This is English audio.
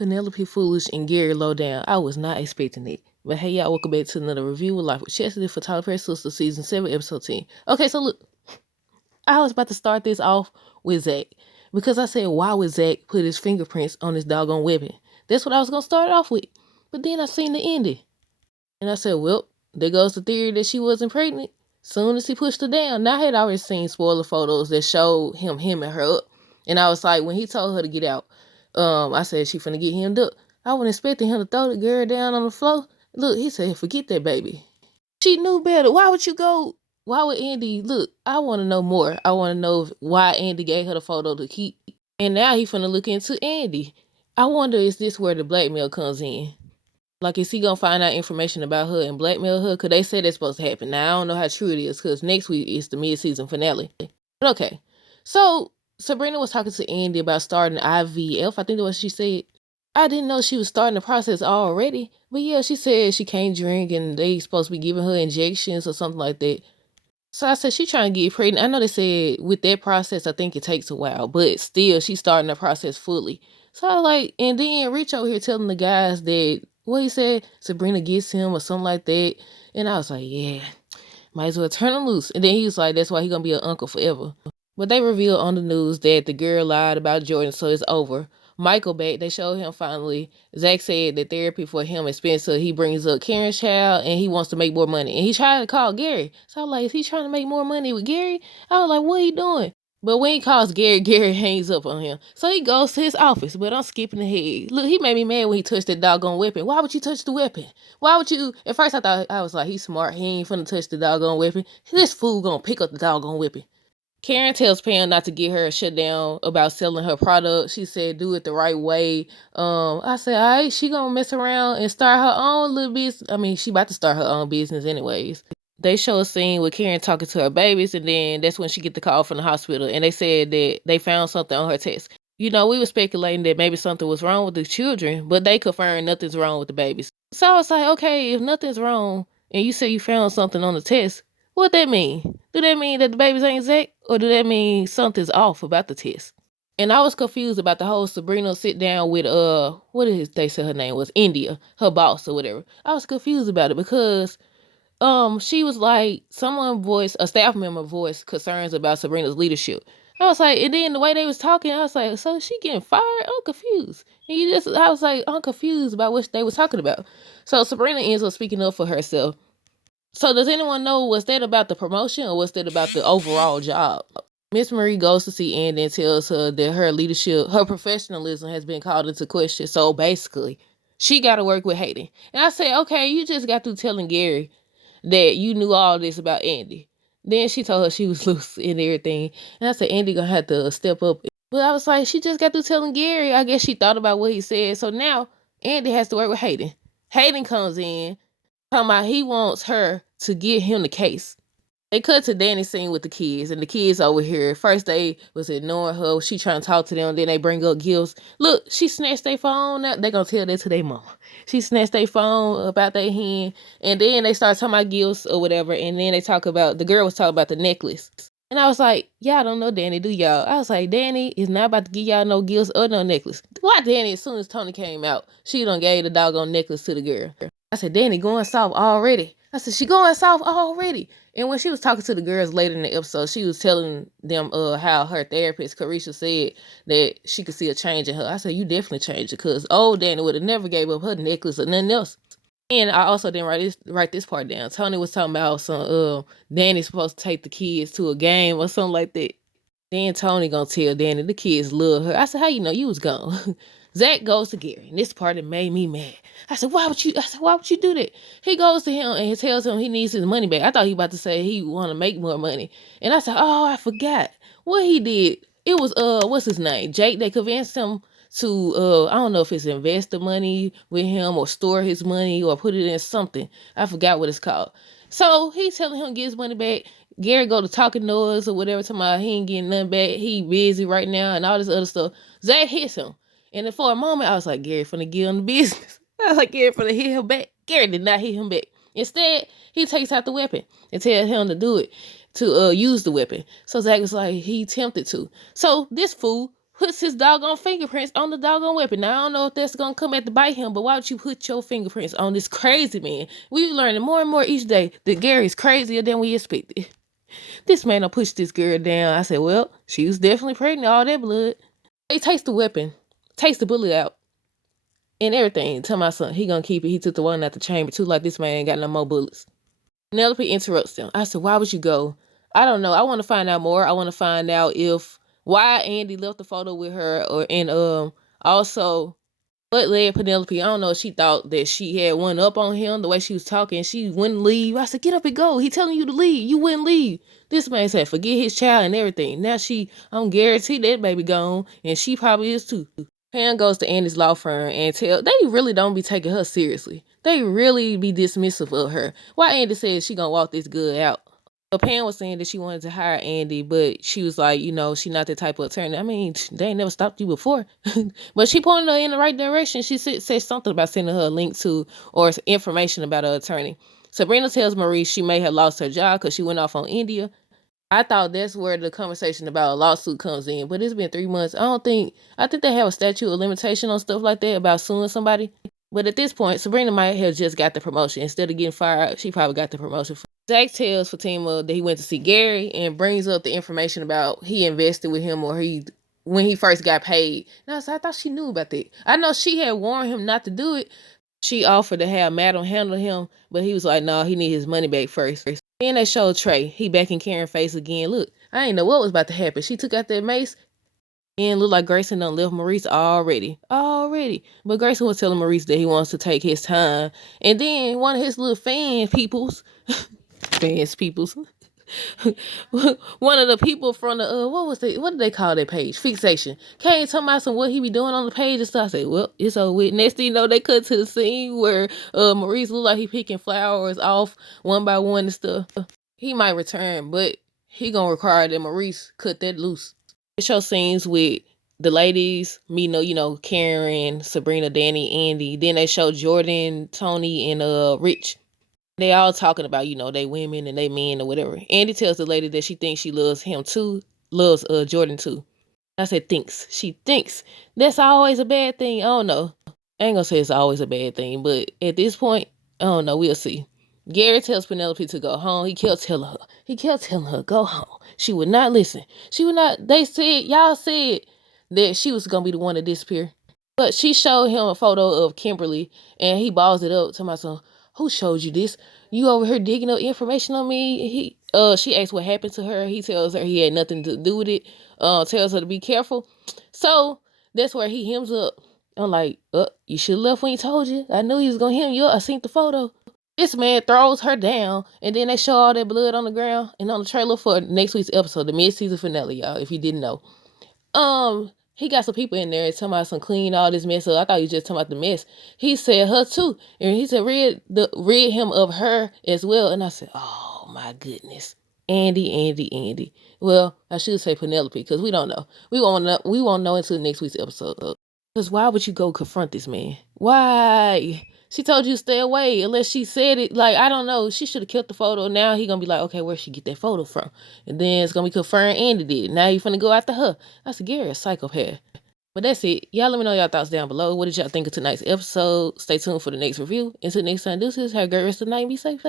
Penelope foolish and Gary low down. I was not expecting it. But hey y'all, welcome back to another review of Life with Chastity for Tyler Perry Sistas Season 7, Episode 10. Okay, so look, I was about to start this off with Zach. Because I said, why would Zach put his fingerprints on his doggone weapon? That's what I was going to start off with. But then I seen the ending. And I said, well, there goes the theory that she wasn't pregnant. Soon as he pushed her down, now I had already seen spoiler photos that showed him hemming her up. And I was like, when he told her to get out, I said, she finna get hemmed up. I wasn't expecting him to throw the girl down on the floor. Look, he said, forget that baby. She knew better. Why would you go? Why would Andy? Look, I want to know more. I want to know why Andy gave her the photo to keep. And now he finna look into Andy. I wonder, is this where the blackmail comes in? Like, is he gonna find out information about her and blackmail her? Cause they said it's supposed to happen. Now, I don't know how true it is, cause next week is the mid-season finale. But okay. So, Sabrina was talking to Andy about starting IVF. I think that's what she said. I didn't know she was starting the process already. But yeah, she said she can't drink and they supposed to be giving her injections or something like that. So I said, she trying to get pregnant. I know they said with that process, I think it takes a while. But still, she's starting the process fully. So I like, and then Rich over here telling the guys that, what he said, Sabrina gets him or something like that. And I was like, yeah, might as well turn him loose. And then he was like, that's why he gonna be an uncle forever. But they revealed on the news that the girl lied about Jordan, so it's over. Michael back, they showed him finally. Zach said that therapy for him is expensive. He brings up Karen's child and he wants to make more money. And he tried to call Gary. So I was like, is he trying to make more money with Gary? I was like, what are you doing? But when he calls Gary, Gary hangs up on him. So he goes to his office, but I'm skipping ahead. Look, he made me mad when he touched that doggone weapon. Why would you touch the weapon? Why would you? At first I thought, I was like, he's smart. He ain't finna touch the doggone weapon. This fool gonna pick up the doggone weapon. Karen tells Pam not to get her shut down about selling her product. She said, do it the right way. I said, all right, she gonna mess around and start her own little business. I mean, she about to start her own business anyways. They show a scene with Karen talking to her babies, and then that's when she get the call from the hospital, and they said that they found something on her test. You know, we were speculating that maybe something was wrong with the children, but they confirmed nothing's wrong with the babies. So I was like, okay, if nothing's wrong, and you say you found something on the test, what that mean? Do that mean that the babies ain't Zach? Or do that mean something's off about the test? And I was confused about the whole Sabrina sit down with, what did they say her name was? India, her boss or whatever. I was confused about it because she was like, someone voiced, a staff member voiced concerns about Sabrina's leadership. I was like, and then the way they was talking, I was like, so is she getting fired? I'm confused. And I was like, I'm confused about what they was talking about. So Sabrina ends up speaking up for herself. So does anyone know, was that about the promotion or was that about the overall job? Miss Marie goes to see Andy and tells her that her leadership, her professionalism has been called into question. So basically, she got to work with Hayden. And I say, okay, you just got through telling Gary that you knew all this about Andy. Then she told her she was loose and everything. And I said, Andy gonna have to step up. But I was like, she just got through telling Gary. I guess she thought about what he said. So now Andy has to work with Hayden. Hayden comes in, talking about he wants her to get him the case. They cut to Danny's scene with the kids, and the kids over here. First they was ignoring her. She trying to talk to them. Then they bring up gifts. Look, she snatched their phone out. They gonna tell that to their mama. She snatched their phone about their hand, and then they start talking about gifts or whatever. And then they talk about, the girl was talking about the necklace. And I was like, y'all don't know Danny, do y'all? I was like, Danny is not about to give y'all no gifts or no necklace. Why Danny, as soon as Tony came out, she done gave the doggone necklace to the girl. I said, Danny going soft already. I said, she going soft already. And when she was talking to the girls later in the episode, she was telling them how her therapist, Carisha, said that she could see a change in her. I said, you definitely changed it, because old Danny would have never gave up her necklace or nothing else. And I also didn't write this part down. Tony was talking about some Danny's supposed to take the kids to a game or something like that. Then Tony gonna tell Danny the kids love her. I said, how you know you was gone? Zach goes to Gary, and this part that made me mad. I said, why would you do that? He goes to him and he tells him he needs his money back. I thought he about to say he want to make more money. And I said, oh, I forgot what he did. It was, what's his name? Jake. They convinced him to, I don't know if it's invest the money with him or store his money or put it in something. I forgot what it's called. So he's telling him to get his money back. Gary go to talking noise or whatever, talking about he ain't getting nothing back. He busy right now and all this other stuff. Zach hits him. And then for a moment, I was like, Gary finna get on the business. I was like, Gary finna hit him back. Gary did not hit him back. Instead, he takes out the weapon and tells him to do it, to use the weapon. So Zach was like, he tempted to. So this fool puts his doggone fingerprints on the doggone weapon. Now, I don't know if that's gonna come back to bite him, but why would you put your fingerprints on this crazy man? We learning more and more each day that Gary's crazier than we expected. This man done pushed this girl down. I said, well, she was definitely pregnant, all that blood. They takes the weapon, takes the bullet out, and everything. Tell my son, he gonna keep it. He took the one out the chamber too, like this man ain't got no more bullets. Penelope interrupts them. I said, why would you go? I don't know. I want to find out more. I want to find out why Andy left the photo with her, and also what led Penelope. I don't know if she thought that she had one up on him the way she was talking. She wouldn't leave. I said, get up and go. He telling you to leave. You wouldn't leave. This man said, forget his child and everything. Now I'm guaranteed that baby gone, and she probably is too. Pam goes to Andy's law firm and they really don't be taking her seriously. They really be dismissive of her. Why Andy says she gonna walk this good out. But Pam was saying that she wanted to hire Andy, but she was like, she not that type of attorney. I mean, they ain't never stopped you before. But she pointed her in the right direction. She said something about sending her a link to or information about her attorney. Sabrina tells Maurice she may have lost her job because she went off on India. I thought that's where the conversation about a lawsuit comes in, but it's been 3 months. I think they have a statute of limitation on stuff like that about suing somebody. But at this point, Sabrina might have just got the promotion. Instead of getting fired, she probably got the promotion. Zach tells Fatima that he went to see Gary and brings up the information about he invested with him when he first got paid. And I thought she knew about that. I know she had warned him not to do it. She offered to have Madam handle him, but he was like, no, he need his money back first. Then they showed Trey. He back in Karen's face again. Look, I ain't know what was about to happen. She took out that mace and looked like Grayson done left Maurice already. But Grayson was telling Maurice that he wants to take his time. And then one of his little fans peoples, one of the people from the what did they call that page? Fixation. Came talking about what he be doing on the page and stuff. I said, well, it's over with. Next thing you know, they cut to the scene where Maurice looked like he picking flowers off one by one and stuff. He might return, but he gonna require that Maurice cut that loose. They show scenes with the ladies, Karen, Sabrina, Danny, Andy. Then they show Jordan, Tony, and Rich. They all talking about, they women and they men or whatever. Andy tells the lady that she thinks she loves him too, loves Jordan too. I said thinks. She thinks. That's always a bad thing. I don't know. I ain't gonna say it's always a bad thing, but at this point, I don't know. We'll see. Gary tells Penelope to go home. He kept telling her, go home. She would not listen. She would not. Y'all said that she was gonna be the one to disappear. But she showed him a photo of Kimberly, and he balls it up to my son. Who showed you this? You over here digging up information on me? She asks what happened to her. He tells her he had nothing to do with it. Tells her to be careful. So that's where he hems up. I'm like, you should have left when he told you. I knew he was gonna hem you up. I seen the photo. This man throws her down, and then they show all that blood on the ground and on the trailer for next week's episode, the mid-season finale, y'all, if you didn't know. He got some people in there talking about some clean all this mess up. I thought he was just talking about the mess. He said her too. And he said rid him of her as well. And I said, oh my goodness. Andy. Well, I should say Penelope, because we don't know. We won't know until next week's episode. Because why would you go confront this man? Why? She told you to stay away unless she said it. Like, I don't know. She should have kept the photo. Now he gonna be like, okay, where'd she get that photo from? And then it's gonna be confirmed Andy did. Now you finna go after her. I said, Gary, a psychopath. But that's it. Y'all let me know y'all thoughts down below. What did y'all think of tonight's episode? Stay tuned for the next review. Until next time, this is have a great rest of the night. Be safe.